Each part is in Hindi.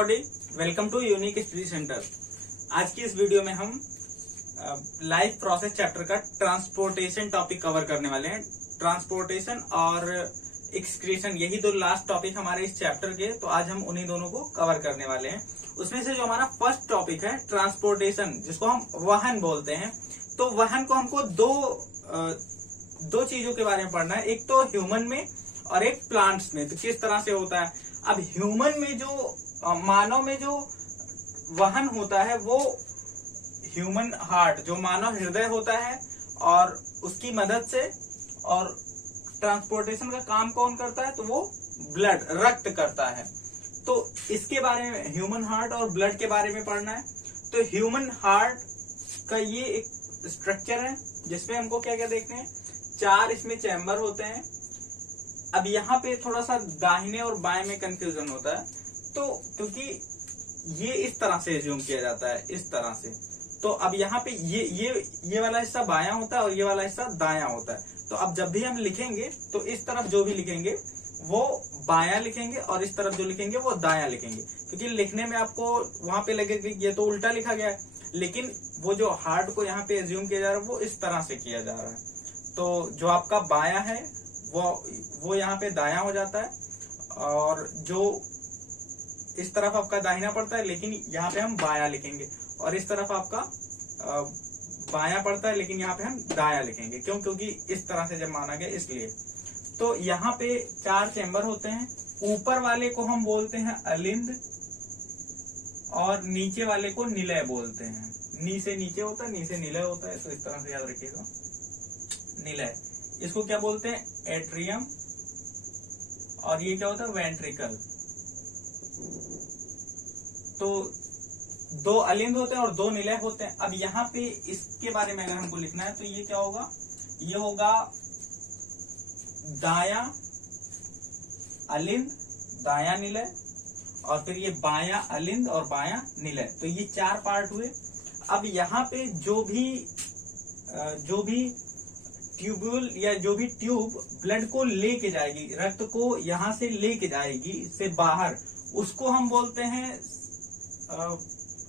Everybody, welcome to Unique Study Centre. आज की इस वीडियो में हम लाइफ प्रोसेस चैप्टर का ट्रांसपोर्टेशन टॉपिक कवर करने वाले हैं। ट्रांसपोर्टेशन और एक्सक्रीशन, यही दो लास्ट टॉपिक हमारे इस चैप्टर के, तो आज हम उन्हीं दोनों को कवर करने वाले हैं। उसमें से जो हमारा फर्स्ट टॉपिक है ट्रांसपोर्टेशन, जिसको हम वाहन बोलते हैं, तो वाहन को हमको दो चीजों के बारे में पढ़ना है, एक तो ह्यूमन में और एक प्लांट्स में। तो किस तरह से होता है, अब ह्यूमन में जो मानव में जो वाहन होता है वो ह्यूमन हार्ट, जो मानव हृदय होता है, और उसकी मदद से और ट्रांसपोर्टेशन का काम कौन करता है, तो वो ब्लड, रक्त करता है। तो इसके बारे में, ह्यूमन हार्ट और ब्लड के बारे में पढ़ना है। तो ह्यूमन हार्ट का ये एक स्ट्रक्चर है जिसमें हमको क्या क्या देखने हैं, 4 इसमें चैम्बर होते हैं। अब यहाँ पे थोड़ा सा दाहिने और बाएं में कंफ्यूजन होता है, तो क्योंकि ये इस तरह से एज्यूम किया जाता है, इस तरह से। तो अब यहाँ पे ये वाला हिस्सा बायां होता है और ये वाला हिस्सा दायां होता है। तो अब जब भी हम लिखेंगे तो इस तरफ जो भी लिखेंगे वो बायां लिखेंगे और इस तरफ जो लिखेंगे वो दायां लिखेंगे, क्योंकि लिखने में आपको वहां पे लगेगा कि ये तो उल्टा लिखा गया है, लेकिन वो जो हार्ट को यहाँ पे एज्यूम किया जा रहा है वो इस तरह से किया जा रहा है। तो जो आपका बायां है वो यहाँ पे दायां हो जाता है, और जो इस तरफ आपका दाहिना पड़ता है, लेकिन यहाँ पे हम बायां लिखेंगे, और इस तरफ आपका बायां पड़ता है, लेकिन यहाँ पे हम दायां लिखेंगे। क्यों? क्योंकि इस तरह से जब माना गया इसलिए। तो यहाँ पे 4 चैम्बर होते हैं। ऊपर वाले को हम बोलते हैं अलिंद और नीचे वाले को निलय बोलते हैं। नी से नीचे होता है, नी से निलय होता है, तो इस तरह से याद रखिएगा, निलय। इसको क्या बोलते हैं, एट्रियम, और ये क्या होता है, वेंट्रिकल। तो 2 अलिंद होते हैं और 2 निलय होते हैं। अब यहाँ पे इसके बारे में अगर हमको लिखना है तो ये क्या होगा, ये होगा दायां अलिंद, दायां निलय, और फिर ये बायां अलिंद और बायां निलय। तो ये 4 पार्ट हुए। अब यहाँ पे जो भी ट्यूब्यूल या जो भी ट्यूब ब्लड को लेके जाएगी, रक्त को यहां से लेके जाएगी से बाहर, उसको हम बोलते हैं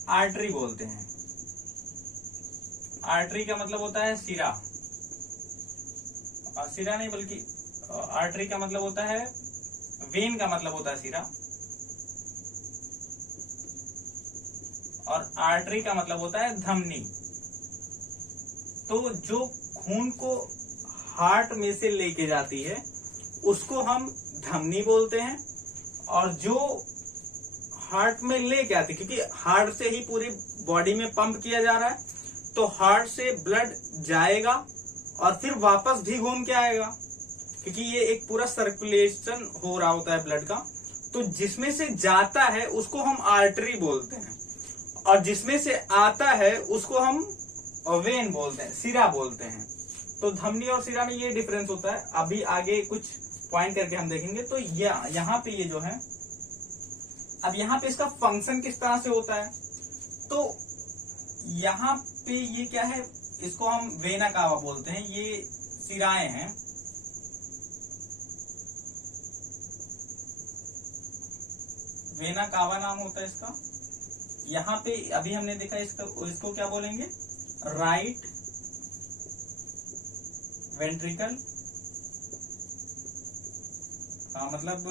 आर्टरी बोलते हैं। आर्टरी का मतलब होता है सिरा, सिरा नहीं बल्कि आर्टरी का मतलब होता है, वेन का मतलब होता है सिरा, और आर्टरी का मतलब होता है धमनी। तो जो खून को हार्ट में से लेके जाती है उसको हम धमनी बोलते हैं, और जो हार्ट में लेके आती, क्योंकि हार्ट से ही पूरी बॉडी में पंप किया जा रहा है, तो हार्ट से ब्लड जाएगा और फिर वापस भी घूम के आएगा, क्योंकि ये एक पूरा सर्कुलेशन हो रहा होता है ब्लड का। तो जिसमें से जाता है उसको हम आर्टरी बोलते हैं, और जिसमें से आता है उसको हम वेन बोलते हैं, सिरा बोलते हैं। तो धमनी और सिरा में ये डिफरेंस होता है। अभी आगे कुछ पॉइंट करके हम देखेंगे। तो यहाँ पे ये जो है, अब यहाँ पे इसका फंक्शन किस तरह से होता है, तो यहाँ पे ये क्या है, इसको हम वेना कावा बोलते हैं, ये सिराएं हैं। वेना कावा नाम होता है इसका। यहाँ पे अभी हमने देखा इसको क्या बोलेंगे, राइट वेंट्रिकल, मतलब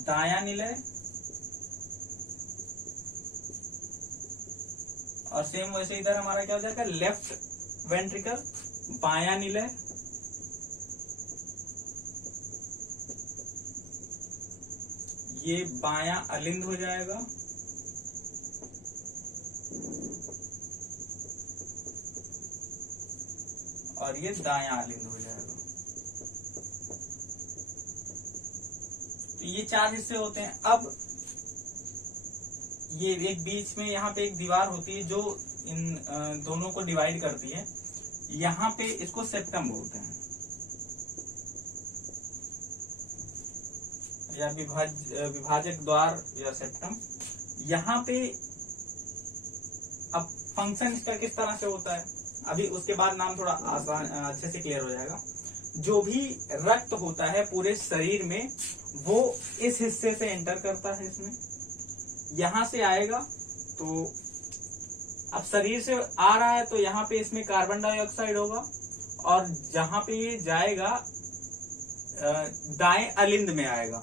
दायां निलय, और सेम वैसे इधर हमारा क्या हो जाएगा, लेफ्ट वेंट्रिकल, बायां निलय, ये बायां अलिंद हो जाएगा, और ये दायां अलिंद हो जाएगा। तो ये 4 हिस्से होते हैं। अब ये एक बीच में यहाँ पे एक दीवार होती है जो इन दोनों को डिवाइड करती है। यहाँ पे इसको सेप्टम बोलते हैं, या विभाजक द्वार या सेप्टम। यहाँ पे अब फंक्शन इसका किस तरह से होता है, अभी उसके बाद नाम थोड़ा आसान अच्छे से क्लियर हो जाएगा। जो भी रक्त होता है पूरे शरीर में वो इस हिस्से से एंटर करता है इसमें, यहां से आएगा तो अब शरीर से आ रहा है तो यहाँ पे इसमें कार्बन डाइऑक्साइड होगा, और जहां पे ये जाएगा दाएं अलिंद में आएगा।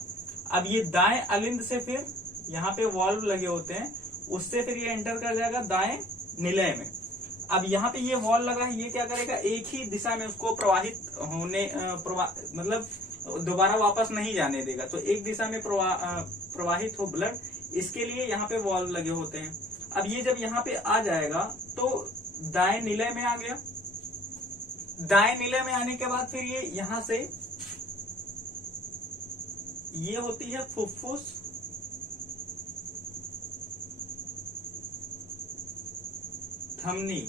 अब ये दाएं अलिंद से फिर यहाँ पे वॉल्व लगे होते हैं, उससे फिर ये एंटर कर जाएगा दाएं निलय में। अब यहाँ पे ये वॉल्व लगा है, ये क्या करेगा, एक ही दिशा में उसको प्रवाहित होने मतलब दोबारा वापस नहीं जाने देगा, तो एक दिशा में प्रवाहित हो ब्लड, इसके लिए यहाँ पे वॉल्व लगे होते हैं। अब ये जब यहाँ पे आ जाएगा तो दाएं निलय में आ गया। दाएं निलय में आने के बाद फिर ये यहां से ये होती है फुफ्फुस, धमनी,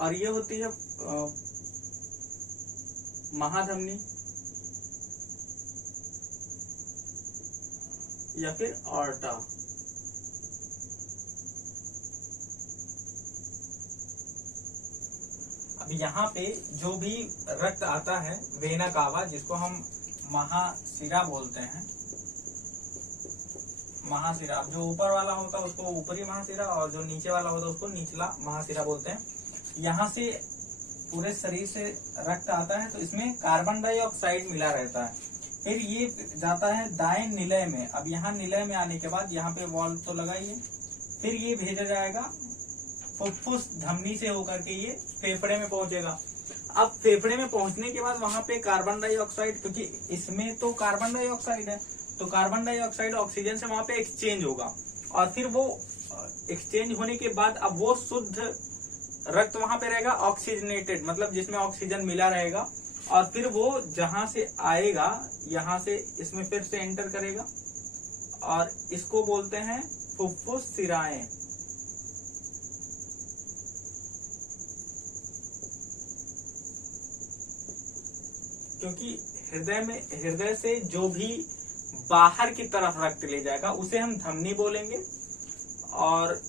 और ये होती है महाधमनी या फिर ऑर्टा। अब यहाँ पे जो भी रक्त आता है वेना कावा, जिसको हम महाशिरा बोलते हैं, महाशिरा, जो ऊपर वाला होता है उसको ऊपरी महाशिरा और जो नीचे वाला होता है उसको निचला महाशिरा बोलते हैं। यहाँ से पूरे शरीर से रक्त आता है तो इसमें कार्बन डाइऑक्साइड मिला रहता है, फिर ये जाता है दाएं निलय में। अब यहाँ निलय में आने के बाद यहाँ पे वॉल्व तो लगाइए, फिर ये भेजा जाएगा फुफ्फुस धमनी से होकर के ये फेफड़े में पहुंचेगा। अब फेफड़े में पहुंचने के बाद वहां पे कार्बन डाइऑक्साइड, क्योंकि इसमें तो कार्बन डाइऑक्साइड है, तो कार्बन डाइऑक्साइड ऑक्सीजन से वहां पे एक्सचेंज होगा, और फिर वो एक्सचेंज होने के बाद अब वो शुद्ध रक्त वहां पे रहेगा ऑक्सीजनेटेड, मतलब जिसमें ऑक्सीजन मिला रहेगा, और फिर वो जहां से आएगा यहां से इसमें फिर से एंटर करेगा, और इसको बोलते हैं फुफ्फुस सिराएं। क्योंकि हृदय से जो भी बाहर की तरफ रक्त ले जाएगा उसे हम धमनी बोलेंगे, और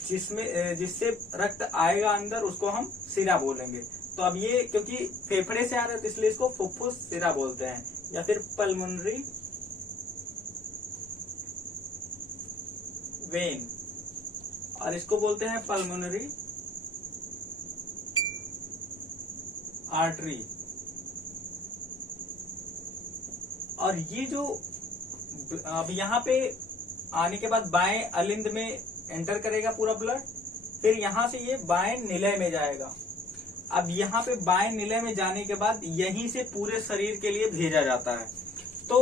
जिससे रक्त आएगा अंदर उसको हम सिरा बोलेंगे। तो अब ये क्योंकि फेफड़े से आ रहा है तो इसलिए इसको फुफ्फुस सिरा बोलते हैं, या फिर पल्मोनरी वेन, और इसको बोलते हैं पल्मोनरी आर्टरी। और ये जो अब यहाँ पे आने के बाद बाएं अलिंद में एंटर करेगा पूरा ब्लड, फिर यहाँ से ये बाएं निलय में जाएगा। अब यहाँ पे बाएं निलय में जाने के बाद यहीं से पूरे शरीर के लिए भेजा जाता है। तो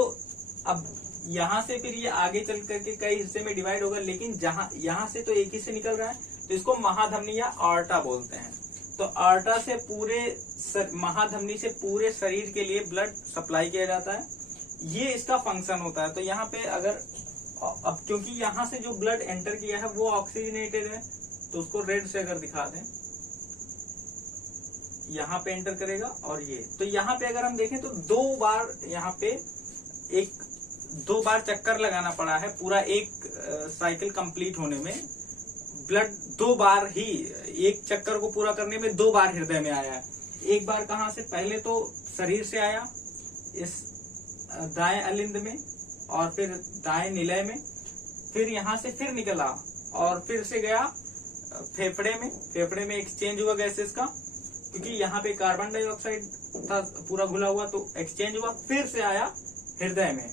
अब यहाँ से फिर ये आगे चल करके कई हिस्से में डिवाइड होगा, लेकिन यहाँ से तो एक ही से निकल रहा है तो इसको महाधमनी या आर्टा बोलते हैं। तो आर्टा से महाधमनी से पूरे शरीर के लिए ब्लड सप्लाई किया जाता है, ये इसका फंक्शन होता है। तो यहाँ पे अगर अब क्योंकि यहाँ से जो ब्लड एंटर किया है वो ऑक्सीजनेटेड है, तो उसको रेड से अगर दिखा दें, यहाँ पे एंटर करेगा, और ये तो यहाँ पे अगर हम देखें तो दो बार चक्कर लगाना पड़ा है पूरा एक साइकिल कंप्लीट होने में। ब्लड दो बार ही, एक चक्कर को पूरा करने में दो बार हृदय में आया है। एक बार कहाँ से, पहले तो शरीर से आया इस दाएं अलिंद में, और फिर दाएं निलय में, फिर यहाँ से फिर निकला और फिर से गया फेफड़े में एक्सचेंज हुआ गैसेस का, क्योंकि यहाँ पे कार्बन डाइऑक्साइड था पूरा घुला हुआ, तो एक्सचेंज हुआ, फिर से आया हृदय में,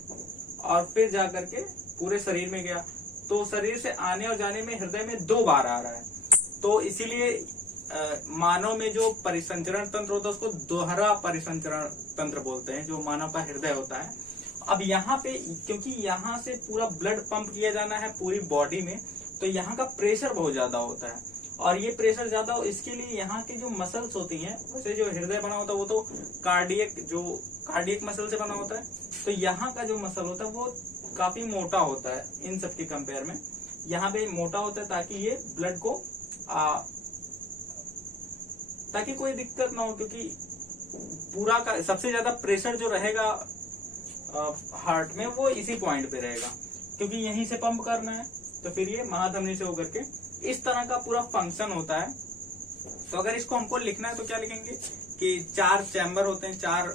और फिर जाकर के पूरे शरीर में गया। तो शरीर से आने और जाने में हृदय में दो बार आ रहा है। तो इसीलिए मानव में जो परिसंचरण तंत्र होता है उसको दोहरा परिसंचरण तंत्र बोलते हैं, जो मानव का हृदय होता है। अब यहाँ पे क्योंकि यहाँ से पूरा ब्लड पंप किया जाना है पूरी बॉडी में, तो यहाँ का प्रेशर बहुत ज्यादा होता है, और ये प्रेशर ज्यादा हो इसके लिए यहाँ की जो मसल्स होती हैं, वैसे जो हृदय बना होता है वो तो कार्डियक मसल से बना होता है, तो यहाँ का जो मसल होता है वो काफी मोटा होता है इन सब के कंपेयर में। यहाँ पे मोटा होता है ताकि ये ब्लड को ताकि कोई दिक्कत ना हो, क्योंकि पूरा का सबसे ज्यादा प्रेशर जो रहेगा हार्ट में वो इसी पॉइंट पे रहेगा, क्योंकि यहीं से पंप करना है। तो फिर ये महाधमनी से होकर के इस तरह का पूरा फंक्शन होता है। तो अगर इसको हमको लिखना है तो क्या लिखेंगे कि 4 चैम्बर होते हैं, 4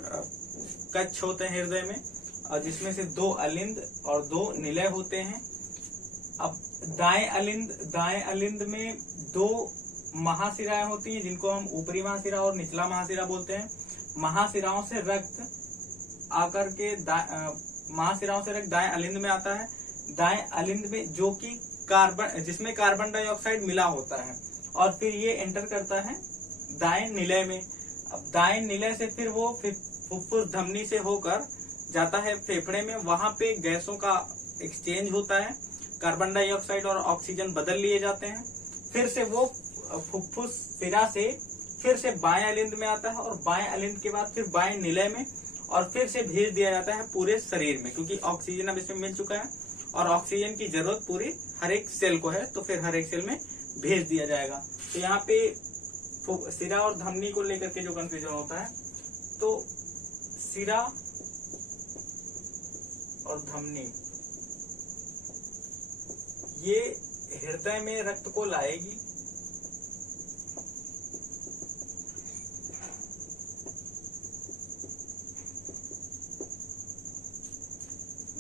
कक्ष होते हैं हृदय में, और जिसमें से 2 अलिंद और 2 निलय होते हैं। अब दाएं अलिंद में 2 महाशिराएं होती हैं जिनको हम ऊपरी महाशिरा और निचला महाशिरा बोलते हैं। महाशिराओं से रक्त आकर के महाशिराओं से रक्त दाएं अलिंद में आता है। दाएं अलिंद में जो कि जिसमें कार्बन डाइऑक्साइड मिला होता है, और फिर ये एंटर करता है दाएं निलय में। अब दाएं निलय से फिर वो फुफ्फुस धमनी से होकर जाता है फेफड़े में। वहां पे गैसों का एक्सचेंज होता है, कार्बन डाइऑक्साइड और ऑक्सीजन बदल लिए जाते हैं। फिर से वो फुफ्फुस सिरा से फिर से बाएं अलिंद में आता है, और बाएं अलिंद के बाद फिर बाएं निलय में, और फिर से भेज दिया जाता है पूरे शरीर में, क्योंकि ऑक्सीजन अब इसमें मिल चुका है और ऑक्सीजन की जरूरत पूरी हर एक सेल को है, तो फिर हर एक सेल में भेज दिया जाएगा। तो यहाँ पे सिरा और धमनी को लेकर के जो कंफ्यूजन होता है, तो सिरा और धमनी ये हृदय में रक्त को लाएगी,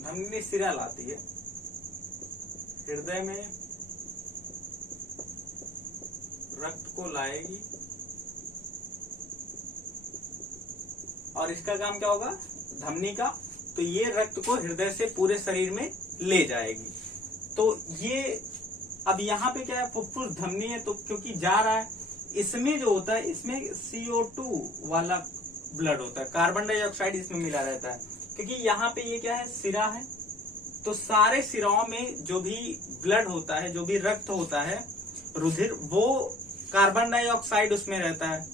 धमनी सिरा लाती है, हृदय में रक्त को लाएगी, और इसका काम क्या होगा धमनी का, तो ये रक्त को हृदय से पूरे शरीर में ले जाएगी। तो ये अब यहाँ पे क्या है, फुफ्फुस धमनी है, तो क्योंकि जा रहा है, इसमें जो होता है इसमें CO2 वाला ब्लड होता है, कार्बन डाइऑक्साइड इसमें मिला रहता है, क्योंकि यहाँ पे ये क्या है सिरा है। तो सारे सिराओं में जो भी ब्लड होता है, जो भी रक्त होता है, रुधिर, वो कार्बन डाइऑक्साइड उसमें रहता है।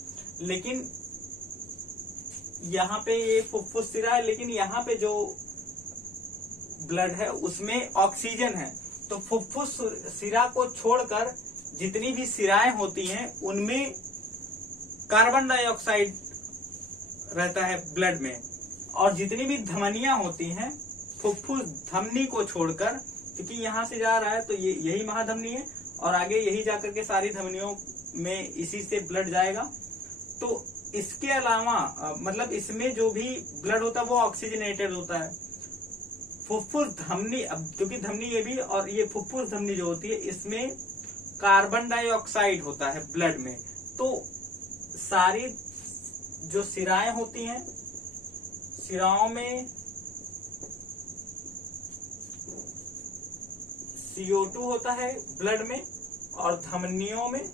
लेकिन यहाँ पे ये फुफ्फुस सिरा है, लेकिन यहाँ पे जो ब्लड है उसमें ऑक्सीजन है। तो फुफ्फुस सिरा को छोड़कर जितनी भी सिराएं होती हैं उनमें कार्बन डाइऑक्साइड रहता है ब्लड में, और जितनी भी धमनियां होती हैं फुफ्फुस धमनी को छोड़कर, क्योंकि यहाँ से जा रहा है तो ये यही महाधमनी है, और आगे यही जाकर के सारी धमनियों में इसी से ब्लड जाएगा। तो इसके अलावा मतलब इसमें जो भी ब्लड होता है वो ऑक्सीजनेटेड होता है। फुफ्फुस धमनी, अब क्योंकि धमनी ये भी और ये फुफ्फुस धमनी जो होती है इसमें कार्बन डाइऑक्साइड होता है ब्लड में। तो सारी जो सिराएं होती हैं, सिराओं में CO2 होता है ब्लड में, और धमनियों में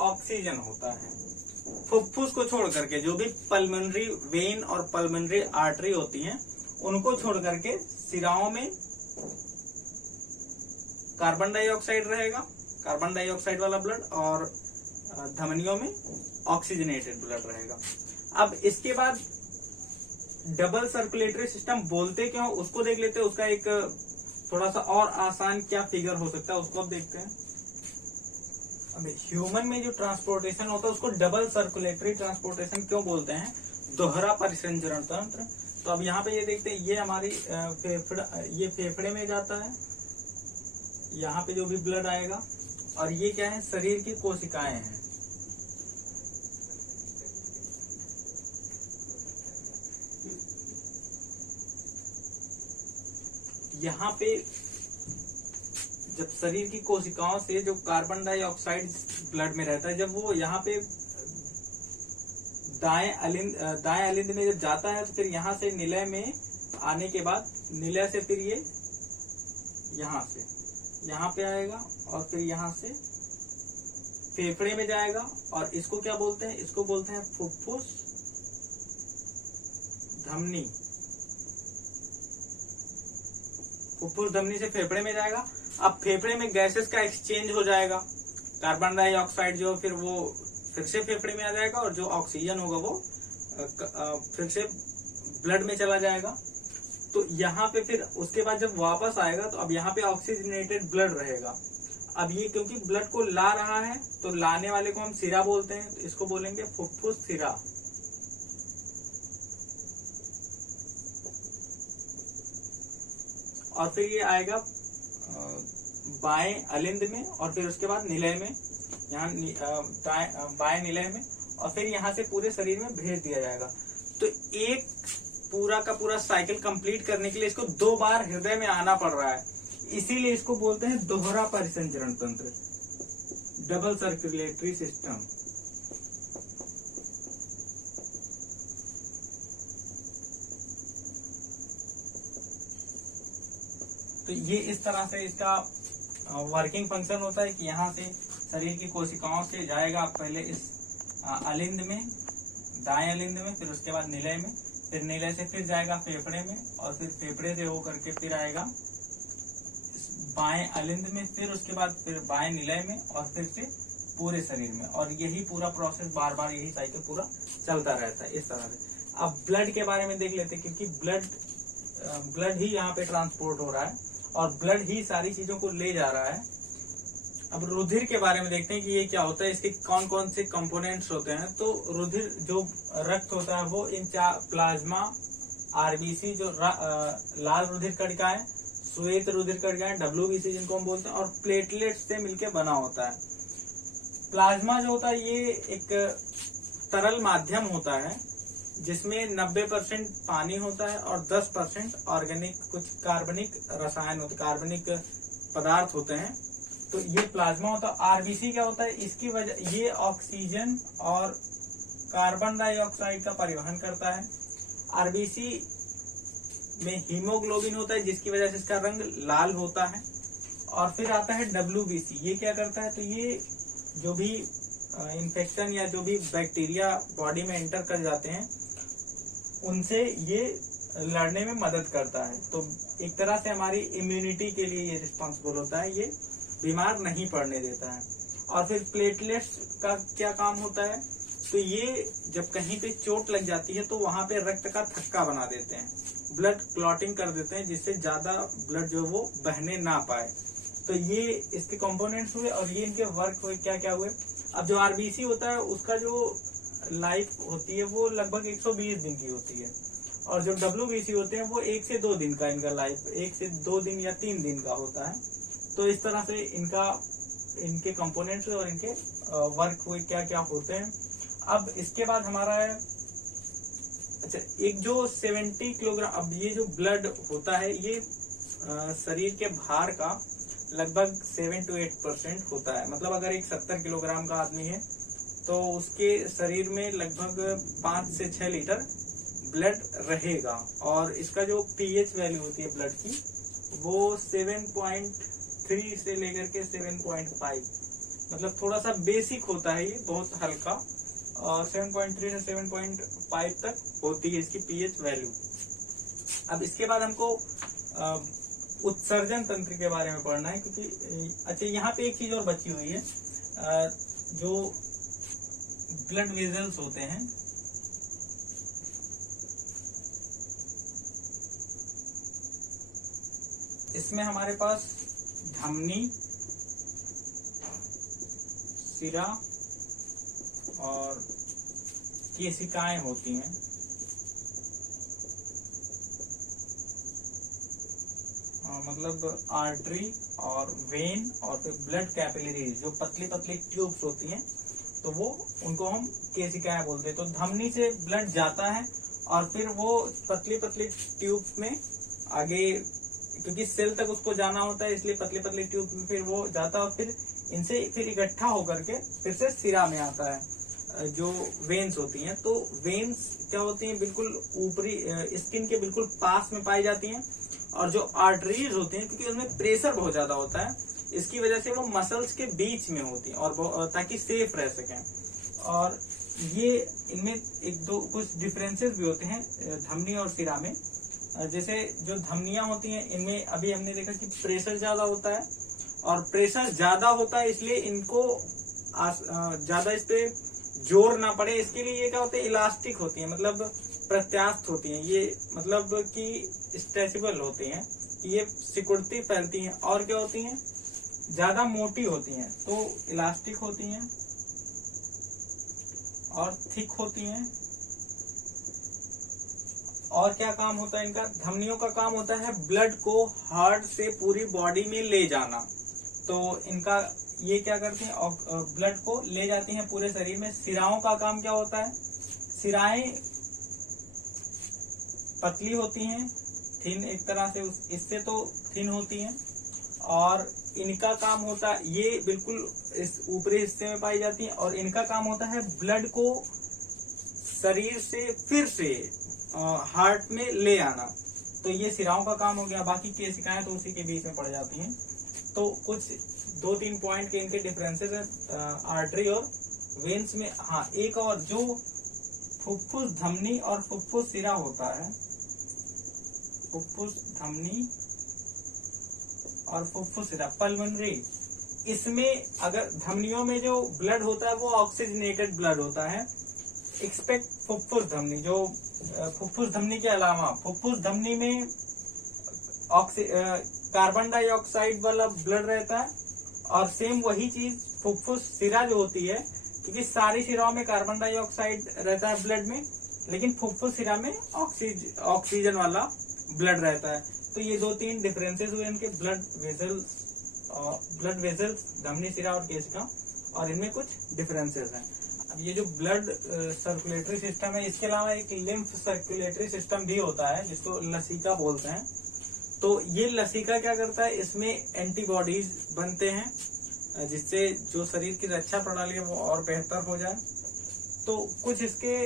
ऑक्सीजन होता है। फुफ्फुस को छोड़ करके जो भी पल्मोनरी वेन और पल्मोनरी आर्टरी होती हैं उनको छोड़ करके सिराओं में कार्बन डाइऑक्साइड रहेगा, कार्बन डाइऑक्साइड वाला ब्लड, और धमनियों में ऑक्सीजनेटेड ब्लड रहेगा। अब इसके बाद डबल सर्कुलेटरी सिस्टम बोलते क्यों, उसको देख लेते हैं। उसका एक थोड़ा सा और आसान क्या फिगर हो सकता है उसको अब देखते हैं। अब ह्यूमन में जो ट्रांसपोर्टेशन होता है उसको डबल सर्कुलेटरी ट्रांसपोर्टेशन क्यों बोलते हैं, दोहरा परिसंचरण तंत्र। तो अब यहाँ पे ये देखते हैं, ये हमारी ये फेफड़े में जाता है, यहाँ पे जो भी ब्लड आएगा, और ये क्या है शरीर की कोशिकाएं हैं। यहाँ पे जब शरीर की कोशिकाओं से जो कार्बन डाइऑक्साइड ब्लड में रहता है, जब वो यहाँ पे दाएं अलिंद में जब जाता है, तो फिर यहाँ से निलय में आने के बाद निलय से फिर ये यहाँ पे आएगा, और फिर यहाँ से फेफड़े में जाएगा, और इसको क्या बोलते हैं, इसको बोलते हैं फुफ्फुस धमनी। फुफ्फुस धमनी से फेफड़े में जाएगा। अब फेफड़े में गैसेस का एक्सचेंज हो जाएगा, कार्बन डाइऑक्साइड जो फिर वो फिर से फेफड़े में आ जाएगा, और जो ऑक्सीजन होगा वो फिर से ब्लड में चला जाएगा। तो यहाँ पे फिर उसके बाद जब वापस आएगा तो अब यहाँ पे ऑक्सीजनेटेड ब्लड रहेगा। अब ये क्योंकि ब्लड को ला रहा है तो लाने वाले को हम सिरा बोलते हैं, तो इसको बोलेंगे फुफ्फुस सिरा। और फिर ये आएगा बाएं अलिंद में, और फिर उसके बाद निलय में, यहाँ बाएं निलय में, और फिर यहाँ से पूरे शरीर में भेज दिया जाएगा। तो एक पूरा का पूरा साइकिल कंप्लीट करने के लिए इसको 2 बार हृदय में आना पड़ रहा है, इसीलिए इसको बोलते हैं दोहरा परिसंचरण तंत्र, डबल सर्कुलेटरी सिस्टम। तो ये इस तरह से इसका वर्किंग फंक्शन होता है कि यहाँ से शरीर की कोशिकाओं से जाएगा पहले इस अलिंद में, दाएं अलिंद में, फिर उसके बाद निलय में, फिर निलय से फिर जाएगा फेफड़े में, और फिर फेफड़े से होकर के फिर आएगा बाएं अलिंद में, फिर उसके बाद फिर बाएं निलय में, और फिर से पूरे शरीर में। और यही पूरा प्रोसेस बार बार यही साइकिल पूरा चलता रहता है इस तरह से। अब ब्लड के बारे में देख लेते हैं, क्योंकि ब्लड ही यहाँ पे ट्रांसपोर्ट हो रहा है और ब्लड ही सारी चीजों को ले जा रहा है। अब रुधिर के बारे में देखते हैं कि ये क्या होता है, इसके कौन कौन से कंपोनेंट्स होते हैं। तो रुधिर जो रक्त होता है वो इन प्लाज्मा, आरबीसी जो लाल रुधिर कणिकाएं, श्वेत रुधिर कणिकाएं, डब्ल्यूबीसी जिनको हम बोलते हैं, और प्लेटलेट्स से मिलकर बना होता है। प्लाज्मा जो होता है ये एक तरल माध्यम होता है जिसमें 90% पानी होता है और 10% ऑर्गेनिक कुछ कार्बनिक रसायन होते, कार्बनिक पदार्थ होते हैं। तो ये प्लाज्मा होता है। आरबीसी क्या होता है, इसकी वजह ये ऑक्सीजन और कार्बन डाइऑक्साइड का परिवहन करता है। आरबीसी में हीमोग्लोबिन होता है जिसकी वजह से इसका रंग लाल होता है। और फिर आता है डब्ल्यूबीसी, ये क्या करता है, तो ये जो भी इन्फेक्शन या जो भी बैक्टीरिया बॉडी में एंटर कर जाते हैं उनसे ये लड़ने में मदद करता है। तो एक तरह से हमारी इम्यूनिटी के लिए ये रिस्पॉन्सिबल होता है, ये बीमार नहीं पड़ने देता है। और फिर प्लेटलेट्स का क्या काम होता है, तो ये जब कहीं पे चोट लग जाती है तो वहां पे रक्त का थक्का बना देते हैं, ब्लड क्लॉटिंग कर देते हैं, जिससे ज्यादा ब्लड जो वो बहने ना पाए। तो ये इसके कंपोनेंट्स हुए और ये इनके वर्क हुए, क्या क्या हुए। अब जो आरबीसी होता है उसका जो लाइफ होती है वो लगभग 120 दिन की होती है, और जो डब्ल्यूबीसी होते हैं वो 1 से 2 दिन का इनका लाइफ, 1 से 2 दिन या 3 दिन का होता है। तो इस तरह से इनके कंपोनेंट्स और इनके वर्क हुए क्या क्या होते हैं। अब इसके बाद हमारा है, अच्छा, एक जो 70 किलोग्राम, अब ये जो ब्लड होता है ये शरीर के भार का लगभग 7 to 8% होता है। मतलब अगर एक 70 किलोग्राम का आदमी है तो उसके शरीर में लगभग 5 से 6 लीटर ब्लड रहेगा। और इसका जो पीएच वैल्यू होती है ब्लड की वो 7.3 से लेकर के 7.5, मतलब थोड़ा सा बेसिक होता है, ये बहुत हल्का, और 7.3 से 7.5 तक होती है इसकी पीएच वैल्यू। अब इसके बाद हमको उत्सर्जन तंत्र के बारे में पढ़ना है, क्योंकि अच्छा यहाँ पे एक चीज और बची हुई है, जो ब्लड वेजल्स होते हैं, इसमें हमारे पास धमनी, सिरा और केशिकाएं होती हैं। मतलब आर्टरी और वेन और फिर ब्लड कैपिलरीज, जो पतली पतली ट्यूब्स होती हैं, तो वो उनको हम केशिकाएं बोलते हैं। तो धमनी से ब्लड जाता है और फिर वो पतली पतली ट्यूब्स में आगे, क्योंकि सेल तक उसको जाना होता है इसलिए पतली पतली ट्यूब में फिर वो जाता है, और फिर इनसे फिर इकट्ठा होकर के फिर से सिरा में आता है जो वेन्स होती हैं। तो वेन्स क्या होती हैं, बिल्कुल ऊपरी स्किन के बिल्कुल पास में पाई जाती हैं। और जो आर्टरीज होती हैं, क्योंकि उनमें प्रेशर बहुत ज्यादा होता है, इसकी वजह से वो मसल्स के बीच में होती हैं और ताकि सेफ रह सकें। और ये इनमें एक दो कुछ डिफरेंसेस भी होते हैं धमनी और सिरा में। जैसे जो धमनियां होती हैं इनमें अभी हमने देखा कि प्रेशर ज्यादा होता है, और प्रेशर ज्यादा होता है इसलिए इनको ज्यादा इस पे जोर ना पड़े, इसके लिए ये क्या होते हैं, इलास्टिक होती है, मतलब प्रत्यास्थ होती हैं, ये मतलब कि स्ट्रेचेबल होती हैं, ये सिकुड़ती फैलती हैं। और क्या होती हैं, ज्यादा मोटी होती हैं, तो इलास्टिक होती हैं और थिक होती हैं। और क्या काम होता है इनका, धमनियों का काम होता है ब्लड को हार्ट से पूरी बॉडी में ले जाना। तो इनका ये क्या करती हैं, ब्लड को ले जाती हैं पूरे शरीर में। सिराओं का काम क्या होता है, सिराएं पतली होती हैं, थिन एक तरह से, इससे तो थिन होती हैं, और इनका काम होता है, ये बिल्कुल इस ऊपरी हिस्से में पाई जाती हैं, और इनका काम होता है ब्लड को शरीर से फिर से हार्ट में ले आना। तो ये सिराओं का काम हो गया। बाकी केशिकाएं तो उसी के बीच में पड़ जाती हैं। तो कुछ 2-3 पॉइंट के इनके डिफरेंसेस हैं आर्टरी और वेन्स में। हाँ, एक और, जो फुफ्फुस धमनी और फुफ्फुस सिरा होता है, फुफ्फुस धमनी और फुफ्फुस सिरा, पल्मोनरी, इसमें अगर धमनियों में जो ब्लड होता है वो ऑक्सीजनेटेड ब्लड होता है। एक्सपेक्ट फुफ्फुस धमनी, जो फुफ्फुस धमनी के अलावा फुफ्फुस धमनी में कार्बन डाइऑक्साइड वाला ब्लड रहता है, और सेम वही चीज फुफ्फुस सिरा जो होती है, क्योंकि सारी सिराओं में कार्बन डाइऑक्साइड रहता है ब्लड में, लेकिन फुफ्फुस सिरा में ऑक्सीजन वाला ब्लड रहता है। तो ये 2-3 डिफरेंसेस हुए इनके ब्लड वेसल्स, धमनी, सिरा और केशिका, और इनमें कुछ डिफरेंसेस हैं। अब ये जो ब्लड सर्कुलेटरी सिस्टम है, इसके अलावा एक लिम्फ सर्कुलेटरी सिस्टम भी होता है जिसको लसिका बोलते हैं। तो ये लसिका क्या करता है, इसमें एंटीबॉडीज बनते हैं जिससे जो शरीर की रक्षा प्रणाली है वो और बेहतर हो जाए। तो कुछ इसके,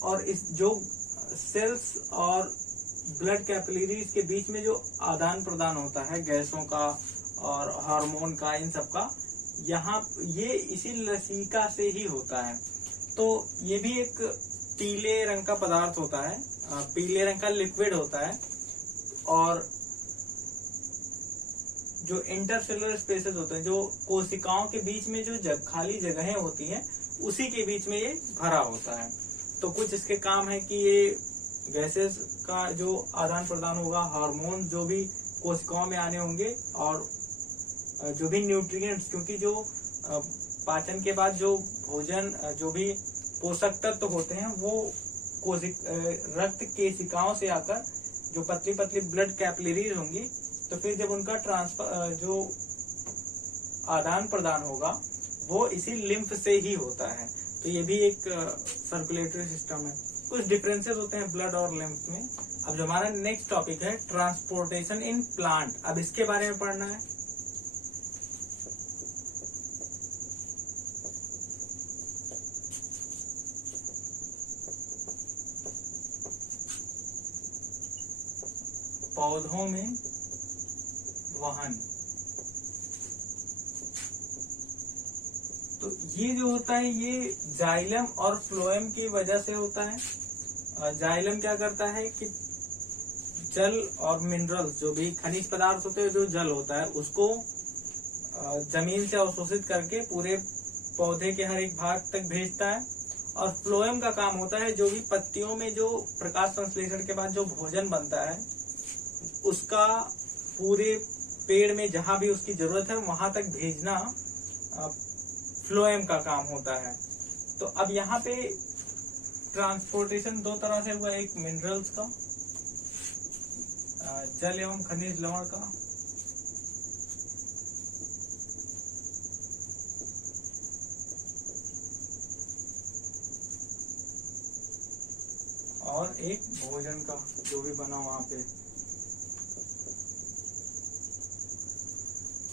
और इस जो सेल्स और ब्लड कैपिलरीज के बीच में जो आदान प्रदान होता है गैसों का और हार्मोन का, इन सब का, यहाँ ये इसी लसिका से ही होता है। तो ये भी एक पीले रंग का पदार्थ होता है, पीले रंग का लिक्विड होता है, और जो इंटरसेलुलर स्पेसेस होते हैं, जो कोशिकाओं के बीच में जो खाली जगहें होती हैं, उसी के बीच में ये भरा होता है। तो कुछ इसके काम है कि ये गैसेस का जो आदान प्रदान होगा, हार्मोन जो भी कोशिकाओं में आने होंगे, और जो भी न्यूट्रिएंट्स, क्योंकि जो पाचन के बाद जो भोजन, जो भी पोषक तत्व होते हैं वो रक्त केशिकाओं से आकर जो पतली पतली ब्लड कैपिलरीज होंगी, तो फिर जब उनका ट्रांसफर, जो आदान प्रदान होगा, वो इसी लिम्फ से ही होता है। तो ये भी एक सर्कुलेटरी सिस्टम है। कुछ डिफरेंसेस होते हैं ब्लड और लिम्फ में। अब जो हमारा नेक्स्ट टॉपिक है, ट्रांसपोर्टेशन इन प्लांट, अब इसके बारे में पढ़ना है। पौधों में वहन। तो ये जो होता है, ये जाइलम और फ्लोएम की वजह से होता है। जाइलम क्या करता है कि जल और मिनरल्स, जो भी खनिज पदार्थ होते हैं, जो जल होता है, उसको जमीन से अवशोषित करके पूरे पौधे के हर एक भाग तक भेजता है। और फ्लोएम का काम होता है जो भी पत्तियों में जो प्रकाश संश्लेषण के बाद जो भोजन बनता है, उसका पूरे पेड़ में जहां भी उसकी जरूरत है वहां तक भेजना फ्लोएम का काम होता है। तो अब यहाँ पे ट्रांसपोर्टेशन 2 तरह से हुआ, एक मिनरल्स का, जल एवं खनिज लवण का, और एक भोजन का जो भी बना वहां पे।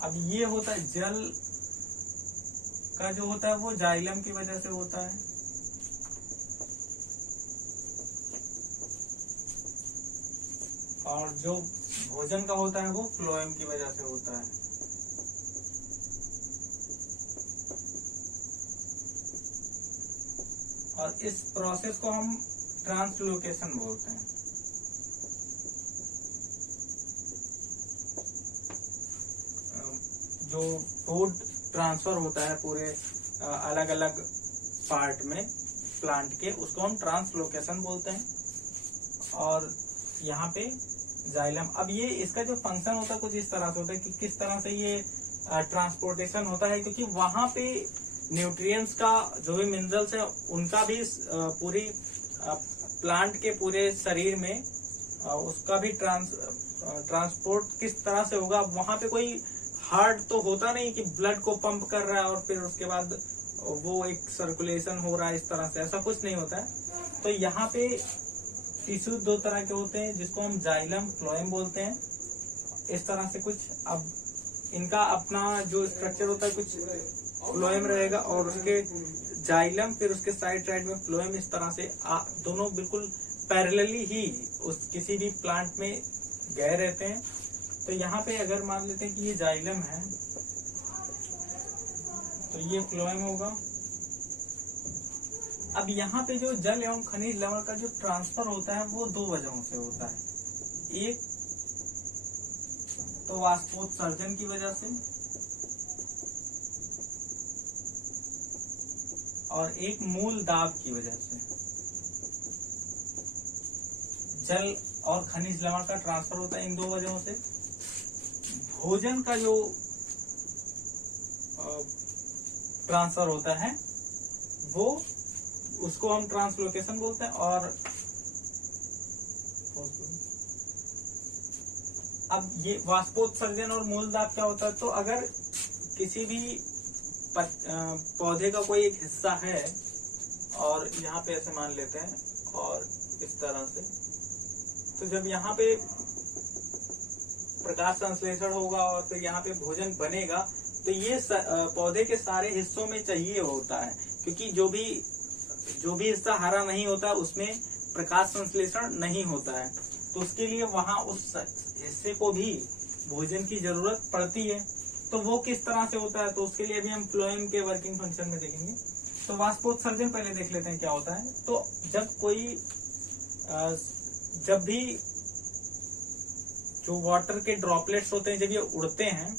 अब ये होता है जल का जो होता है वो जाइलम की वजह से होता है, और जो भोजन का होता है वो फ्लोएम की वजह से होता है। और इस प्रोसेस को हम ट्रांसलोकेशन बोलते हैं। जो फूड ट्रांसफर होता है पूरे अलग अलग पार्ट में प्लांट के, उसको हम ट्रांसलोकेशन बोलते हैं। और यहाँ पे जाइलम, अब ये इसका जो फंक्शन होता है कुछ इस तरह से होता है कि किस तरह से ये ट्रांसपोर्टेशन होता है, क्योंकि वहां पे न्यूट्रिएंट्स का, जो भी मिनरल्स है, उनका भी पूरी प्लांट के पूरे शरीर में उसका भी ट्रांसपोर्ट किस तरह से होगा। वहां पे कोई हार्ट तो होता नहीं कि ब्लड को पंप कर रहा है और फिर उसके बाद वो एक सर्कुलेशन हो रहा है इस तरह से, ऐसा कुछ नहीं होता है। तो यहाँ पे टिश्यू दो तरह के होते हैं जिसको हम जाइलम फ्लोएम बोलते हैं, इस तरह से कुछ। अब इनका अपना जो स्ट्रक्चर होता है, कुछ फ्लोएम रहेगा और उसके जाइलम, फिर उसके साइड में फ्लोएम, इस तरह से दोनों बिल्कुल पैरेलली ही उस किसी भी प्लांट में गए रहते हैं। तो यहाँ पे अगर मान लेते हैं कि ये जाइलम है तो ये फ्लोएम होगा। अब यहाँ पे जो जल एवं खनिज लवण का जो ट्रांसफर होता है वो दो वजहों से होता है। एक तो वाष्पोत्सर्जन की वजह से और एक मूल दाब की वजह से। जल और खनिज लवण का ट्रांसफर होता है इन दो वजहों से। भोजन का जो ट्रांसफर होता है वो, उसको हम ट्रांसलोकेशन बोलते हैं। और अब ये वाष्पोत्सर्जन और मूल दाब क्या होता है, तो अगर किसी भी पौधे का कोई एक हिस्सा है और यहाँ पे ऐसे मान लेते हैं और इस तरह से, तो जब यहाँ पे प्रकाश संश्लेषण होगा और फिर यहाँ पे भोजन बनेगा तो ये पौधे के सारे हिस्सों में चाहिए होता है, क्योंकि जो भी हिस्सा हरा नहीं होता उसमें प्रकाश संश्लेषण नहीं होता है, तो उसके लिए वहां उस हिस्से को भी भोजन की जरूरत पड़ती है। तो वो किस तरह से होता है, तो उसके लिए भी हम फ्लोएम के वर्किंग फंक्शन में देखेंगे। तो वाष्पोत्सर्जन पहले देख लेते हैं क्या होता है। तो जब भी जो वाटर के ड्रॉपलेट्स होते हैं, जब ये उड़ते हैं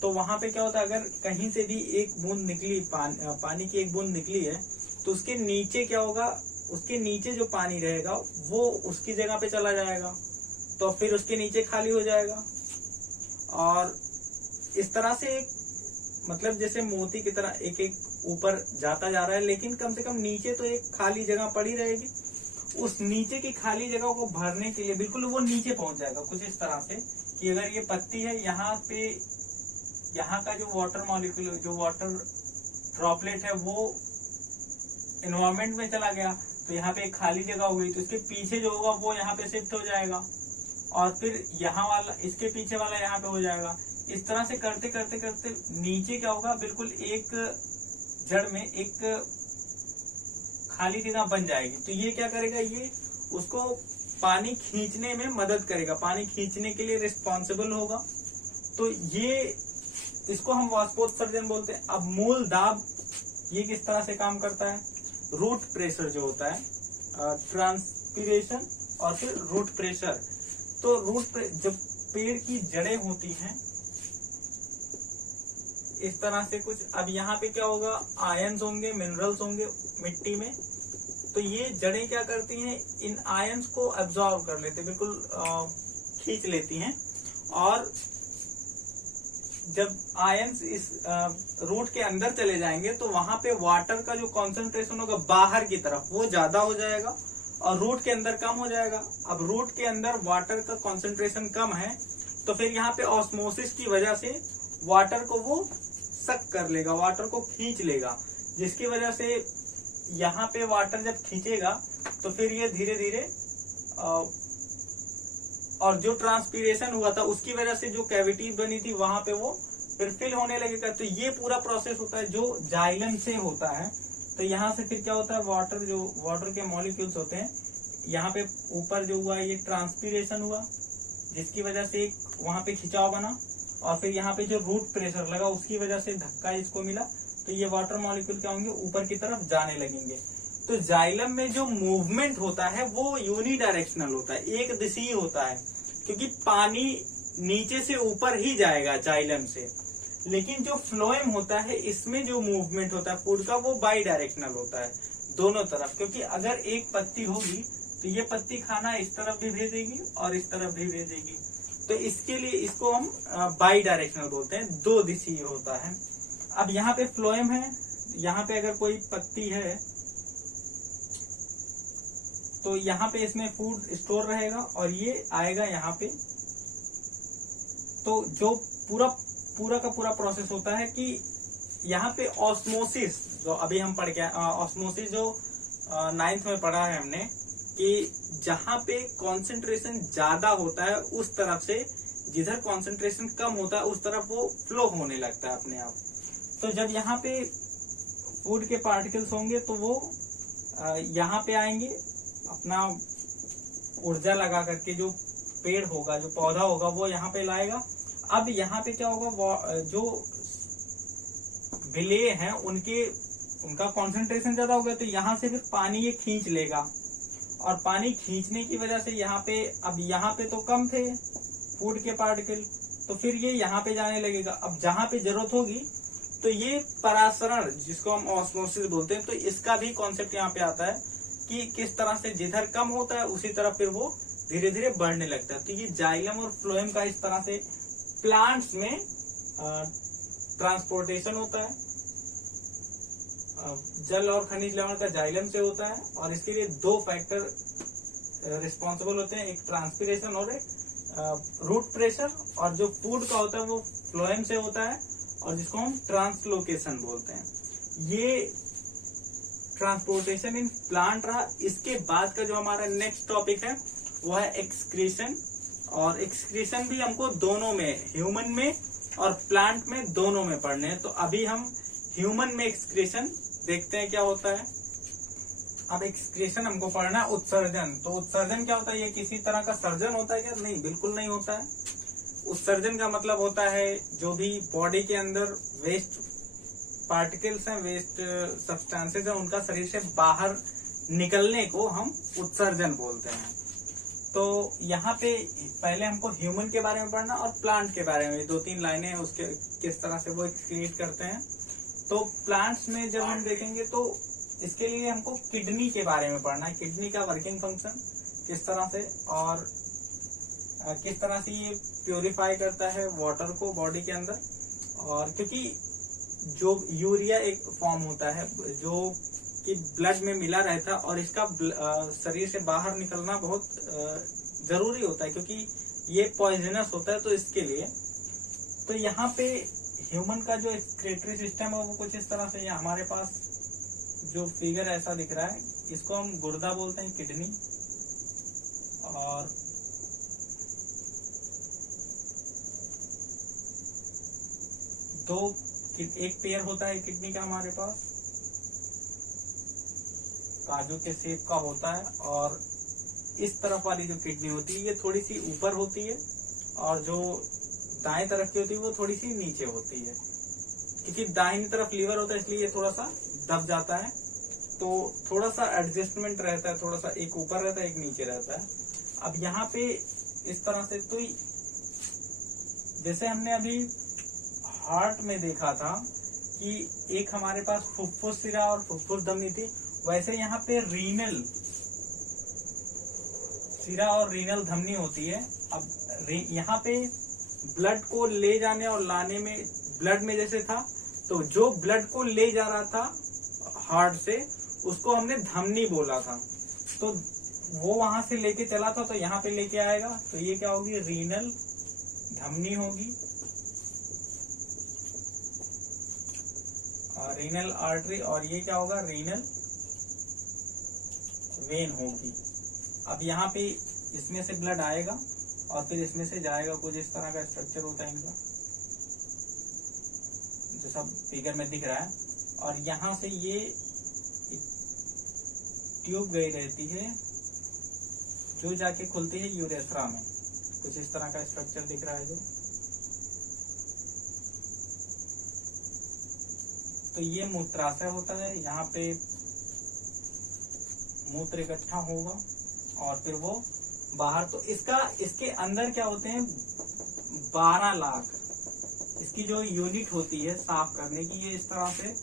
तो वहां पे क्या होता है, अगर कहीं से भी एक बूंद निकली, पानी की एक बूंद निकली है, तो उसके नीचे क्या होगा, उसके नीचे जो पानी रहेगा वो उसकी जगह पे चला जाएगा, तो फिर उसके नीचे खाली हो जाएगा। और इस तरह से एक मतलब जैसे मोती की तरह एक एक ऊपर जाता जा रहा है, लेकिन कम से कम नीचे तो एक खाली जगह पड़ी रहेगी। उस नीचे की खाली जगह को भरने के लिए बिल्कुल वो नीचे पहुंच जाएगा कुछ इस तरह से कि अगर ये पत्ती है, यहाँ पे यहाँ का जो वाटर मॉलिक्यूल, जो वाटर ड्रॉपलेट है वो एनवायरमेंट में चला गया, तो यहाँ पे एक खाली जगह हो गई, तो इसके पीछे जो होगा वो यहाँ पे शिफ्ट हो जाएगा और फिर यहाँ वाला, इसके पीछे वाला यहाँ पे हो जाएगा। इस तरह से करते करते करते नीचे क्या होगा, बिल्कुल एक जड़ में एक खाली जगह बन जाएगी। तो ये क्या करेगा, ये उसको पानी खींचने में मदद करेगा, पानी खींचने के लिए रिस्पॉन्सिबल होगा। तो ये इसको हम वाष्पोत्सर्जन बोलते हैं। अब मूल दाब ये किस तरह से काम करता है, रूट प्रेशर जो होता है, ट्रांसपीरेशन और फिर रूट प्रेशर। तो जब पेड़ की जड़ें होती हैं इस तरह से कुछ, अब यहाँ पे क्या होगा, आयंस होंगे, मिनरल्स होंगे मिट्टी में, तो ये जड़ें क्या करती हैं, इन आयंस को एब्जॉर्ब कर लेते, बिल्कुल खींच लेती हैं। और जब आयंस इस रूट के अंदर चले जाएंगे तो वहां पे वाटर का जो कॉन्सेंट्रेशन होगा बाहर की तरफ वो ज्यादा हो जाएगा और रूट के अंदर कम हो जाएगा। अब रूट के अंदर वाटर का कॉन्सेंट्रेशन कम है तो फिर यहाँ पे ऑस्मोसिस की वजह से वाटर को वो सक कर लेगा, वाटर को खींच लेगा, जिसकी वजह से यहाँ पे वाटर जब खींचेगा तो फिर ये धीरे धीरे और जो ट्रांसपीरेशन हुआ था उसकी वजह से जो कैविटीज बनी थी वहां पे वो फिर फिल होने लगेगा। तो ये पूरा प्रोसेस होता है जो जाइलम से होता है। तो यहाँ से फिर क्या होता है, वाटर के मॉलिक्यूल्स होते हैं, यहाँ पे ऊपर जो हुआ ये ट्रांसपीरेशन हुआ जिसकी वजह से एक वहां पे खिंचाव बना और फिर यहाँ पे जो रूट प्रेशर लगा उसकी वजह से धक्का इसको मिला, तो ये वाटर मॉलिक्यूल क्या होंगे, ऊपर की तरफ जाने लगेंगे। तो जाइलम में जो मूवमेंट होता है वो यूनिडायरेक्शनल होता है, एक दिशीय होता है, क्योंकि पानी नीचे से ऊपर ही जाएगा जाइलम से। लेकिन जो फ्लोएम होता है इसमें जो मूवमेंट होता है फूड का वो बाई डायरेक्शनल होता है, दोनों तरफ। क्योंकि अगर एक पत्ती होगी तो ये पत्ती खाना इस तरफ भी भेजेगी और इस तरफ भी भेजेगी, तो इसके लिए इसको हम बाई डायरेक्शनल बोलते हैं, दो दिशीय होता है। अब यहाँ पे फ्लोएम है, यहाँ पे अगर कोई पत्ती है तो यहाँ पे इसमें फूड स्टोर रहेगा और ये आएगा यहाँ पे। तो जो पूरा का पूरा प्रोसेस होता है कि यहाँ पे ऑस्मोसिस, जो अभी हम पढ़ के ऑस्मोसिस जो 9th में पढ़ा है हमने, कि जहां पे कंसंट्रेशन ज्यादा होता है उस तरफ से, जिधर कंसंट्रेशन कम होता है उस तरफ वो फ्लो होने लगता है अपने आप। तो जब यहाँ पे फूड के पार्टिकल्स होंगे तो वो यहाँ पे आएंगे, अपना ऊर्जा लगा करके जो पेड़ होगा, जो पौधा होगा, वो यहाँ पे लाएगा। अब यहाँ पे क्या होगा, जो विलेय हैं उनका कंसंट्रेशन ज्यादा हो गया, तो यहाँ से फिर पानी ये खींच लेगा, और पानी खींचने की वजह से यहाँ पे, अब यहाँ पे तो कम थे फूड के पार्टिकल, तो फिर ये यहाँ पे जाने लगेगा। अब जहां पे जरूरत होगी तो ये परासरण, जिसको हम ऑस्मोसिस बोलते हैं, तो इसका भी कॉन्सेप्ट यहाँ पे आता है कि किस तरह से जिधर कम होता है उसी तरह फिर वो धीरे धीरे बढ़ने लगता है। तो ये जाइलम और फ्लोएम का इस तरह से प्लांट्स में ट्रांसपोर्टेशन होता है। जल और खनिज लवण का जाइलम से होता है, और इसके लिए 2 फैक्टर रिस्पॉन्सिबल होते हैं, एक ट्रांसपीरेशन और एक रूट प्रेशर। और जो फूड का होता है वो फ्लोएम से होता है, और जिसको हम ट्रांसलोकेशन बोलते हैं। ये ट्रांसपोर्टेशन इन प्लांट रहा। इसके बाद का जो हमारा नेक्स्ट टॉपिक है वो है एक्सक्रीशन, और एक्सक्रीशन भी हमको दोनों में, ह्यूमन में और प्लांट में, दोनों में पढ़ने हैं। तो अभी हम ह्यूमन में एक्सक्रीशन देखते हैं क्या होता है। अब एक्सक्रीशन हमको पढ़ना है उत्सर्जन। तो उत्सर्जन क्या होता है, ये किसी तरह का सर्जन होता है क्या? नहीं, बिल्कुल नहीं होता है। उत्सर्जन का मतलब होता है जो भी बॉडी के अंदर वेस्ट पार्टिकल्स हैं, वेस्ट सब्सटेंसेस हैं, उनका शरीर से बाहर निकलने को हम उत्सर्जन बोलते हैं। तो यहाँ पे पहले हमको ह्यूमन के बारे में पढ़ना और प्लांट के बारे में, 2-3 लाइनें हैं उसके, किस तरह से वो एक्सक्रीट करते हैं। तो प्लांट्स में जब हम देखेंगे तो इसके लिए हमको किडनी के बारे में पढ़ना है, किडनी का वर्किंग फंक्शन किस तरह से, और किस तरह से ये प्योरीफाई करता है वाटर को बॉडी के अंदर। और क्योंकि जो यूरिया एक फॉर्म होता है जो कि ब्लड में मिला रहता है, और इसका शरीर से बाहर निकलना बहुत जरूरी होता है, क्योंकि ये पॉइजनस होता है। तो इसके लिए तो यहाँ पे ह्यूमन का जो एक्सक्रीटरी सिस्टम है वो कुछ इस तरह से, हमारे पास जो फिगर ऐसा दिख रहा है, इसको हम गुर्दा बोलते हैं, किडनी। और एक पेयर होता है किडनी का हमारे पास, काजू के शेप का होता है। और इस तरफ वाली जो किडनी होती है ये थोड़ी सी ऊपर होती है, और जो दाएं तरफ की होती है वो थोड़ी सी नीचे होती है। क्योंकि दाहिनी तरफ लीवर होता है इसलिए ये थोड़ा सा दब जाता है, तो थोड़ा सा एडजस्टमेंट रहता है, थोड़ा सा एक ऊपर रहता है एक नीचे रहता है। अब यहाँ पे इस तरह से, तो जैसे हमने अभी हार्ट में देखा था कि एक हमारे पास फुफ्फुस सिरा और फुफ्फुस धमनी थी, वैसे यहाँ पे रीनल सिरा और रीनल धमनी होती है। अब यहाँ पे ब्लड को ले जाने और लाने में, ब्लड में जैसे था, तो जो ब्लड को ले जा रहा था हार्ट से, उसको हमने धमनी बोला था। तो वो वहां से लेके चला था, तो यहाँ पे लेके आएगा, तो ये क्या होगी, रीनल धमनी होगी, रीनल आर्टरी, और ये क्या होगा, रीनल वेन होगी। अब यहाँ पे इसमें से ब्लड आएगा और फिर इसमें से जाएगा, कुछ इस तरह का स्ट्रक्चर होता है इनका, जो सब फिगर में दिख रहा है। और यहाँ से ये ट्यूब गई रहती है जो जाके खुलती है यूरेथ्रा में, कुछ इस तरह का स्ट्रक्चर दिख रहा है जो। तो ये मूत्राशय होता है, यहाँ पे मूत्र इकट्ठा होगा और फिर वो बाहर। तो इसके अंदर क्या होते हैं, 12 लाख इसकी जो यूनिट होती है साफ करने की, ये इस तरह से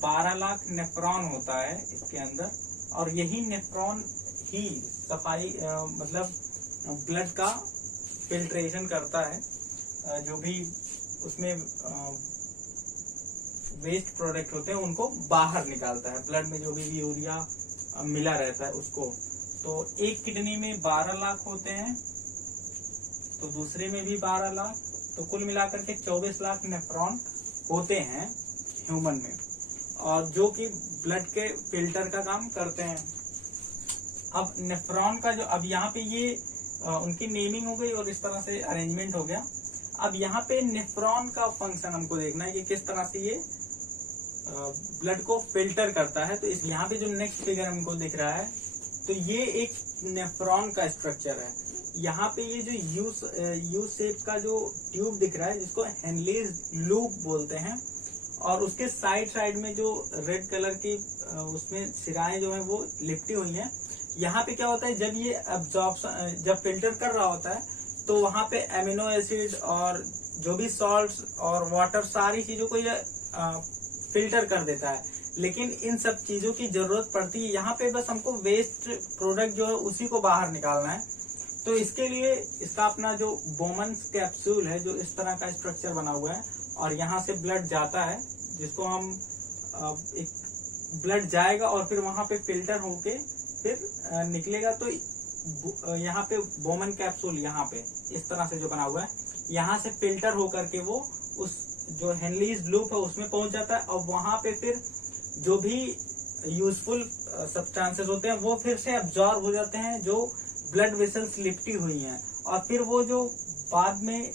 12 लाख नेफ्रॉन होता है इसके अंदर। और यही नेफ्रॉन ही सफाई मतलब ब्लड का फिल्ट्रेशन करता है, जो भी उसमें वेस्ट प्रोडक्ट होते हैं उनको बाहर निकालता है, ब्लड में जो भी यूरिया मिला रहता है उसको। तो एक किडनी में 12 लाख होते हैं, तो दूसरे में भी 12 लाख, तो कुल मिलाकर के 24 लाख नेफ्रॉन होते हैं ह्यूमन में, और जो कि ब्लड के फिल्टर का काम करते हैं। अब नेफ्रॉन का जो, अब यहाँ पे ये उनकी नेमिंग हो गई और इस तरह से अरेंजमेंट हो गया। अब यहाँ पे नेफ्रॉन का फंक्शन हमको देखना है कि किस तरह से ये ब्लड को फिल्टर करता है। तो इस यहाँ पे जो नेक्स्ट फिगर हमको दिख रहा है, तो ये एक नेफ्रॉन का स्ट्रक्चर है। यहाँ पे ये जो यू शेप का जो ट्यूब दिख रहा है, जिसको हेनलीज लूप बोलते हैं, और उसके साइड में जो रेड कलर की उसमें सिराएं जो है वो लिपटी हुई हैं। यहाँ पे क्या होता है, जब ये एब्जॉर्प्शन, जब फिल्टर कर रहा होता है, तो वहां पे एमिनो एसिड और जो भी सॉल्ट्स और वाटर, सारी चीजों को ये फिल्टर कर देता है। लेकिन इन सब चीजों की जरूरत पड़ती है यहाँ पे, बस हमको वेस्ट प्रोडक्ट जो है उसी को बाहर निकालना है। तो इसके लिए इसका अपना जो बोमन कैप्सूल है, जो इस तरह का स्ट्रक्चर बना हुआ है, और यहाँ से ब्लड जाता है, जिसको हम एक ब्लड जाएगा और फिर वहां पे फिल्टर होके फिर निकलेगा। तो यहाँ पे बोमन कैप्सूल यहाँ पे इस तरह से जो बना हुआ है, यहाँ से फिल्टर होकर के वो उस जो हेनलीज लूप है उसमें पहुंच जाता है, और वहां पे फिर जो भी यूजफुल सब्सटेंसेस होते हैं वो फिर से अब्जॉर्ब हो जाते हैं, जो ब्लड वेसल्स लिपटी हुई हैं, और फिर वो जो बाद में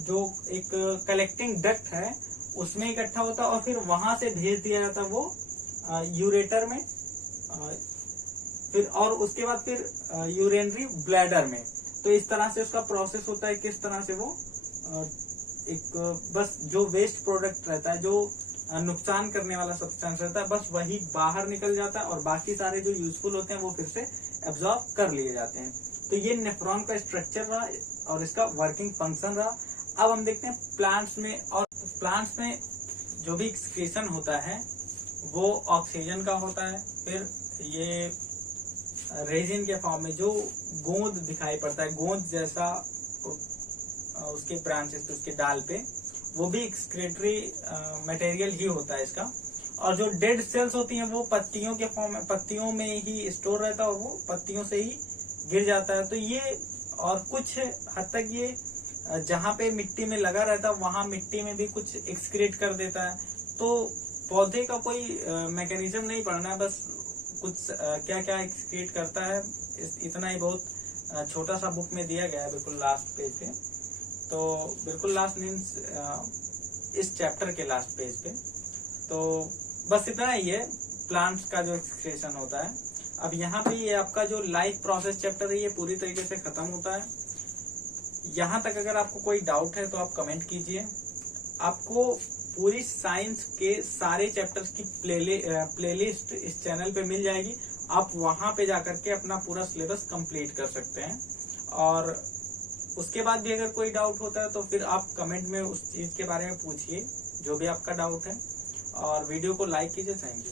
जो एक कलेक्टिंग डक्ट है उसमें इकट्ठा होता है, और फिर वहां से भेज दिया जाता है वो यूरेटर में, फिर और उसके बाद फिर यूरिनरी ब्लैडर में। तो इस तरह से उसका प्रोसेस होता है, किस तरह से वो एक बस जो वेस्ट प्रोडक्ट रहता है, जो नुकसान करने वाला सब्सटेंस रहता है, बस वही बाहर निकल जाता है, और बाकी सारे जो यूजफुल होते हैं वो फिर से एब्जॉर्ब कर लिए जाते हैं। तो ये नेफ्रॉन का स्ट्रक्चर रहा और इसका वर्किंग फंक्शन रहा। अब हम देखते हैं प्लांट्स में, और प्लांट्स में जो भी एक्सक्रीशन होता है वो ऑक्सीजन का होता है। फिर ये रेजिन के फॉर्म में जो गोंद दिखाई पड़ता है, गोंद जैसा उसके ब्रांचेस पे, उसके डाल पे, वो भी एक्सक्रीटरी मटेरियल ही होता है इसका। और जो डेड सेल्स होती हैं वो पत्तियों के फॉर्म में, पत्तियों में ही स्टोर रहता है, और वो पत्तियों से ही गिर जाता है। तो ये और कुछ हद तक ये जहाँ पे मिट्टी में लगा रहता है वहां मिट्टी में भी कुछ एक्सक्रीट कर देता है। तो पौधे का कोई मैकेनिज्म नहीं पढ़ना है, बस कुछ क्या क्या एक्सक्रीट करता है इतना ही बहुत छोटा सा बुक में दिया गया है, बिल्कुल लास्ट पेज पे। तो बिल्कुल लास्ट मीन्स इस चैप्टर के लास्ट पेज पे। तो बस इतना ही है प्लांट्स का जो एक्सक्रीशन होता है। अब यहाँ पे ये आपका जो लाइफ प्रोसेस चैप्टर है ये पूरी तरीके से खत्म होता है। यहाँ तक अगर आपको कोई डाउट है तो आप कमेंट कीजिए। आपको पूरी साइंस के सारे चैप्टर्स की प्लेलिस्ट इस चैनल पे मिल जाएगी। आप वहां पे जाकर के अपना पूरा सिलेबस कंप्लीट कर सकते हैं। और उसके बाद भी अगर कोई डाउट होता है तो फिर आप कमेंट में उस चीज के बारे में पूछिए जो भी आपका डाउट है। और वीडियो को लाइक कीजिए। Thank you.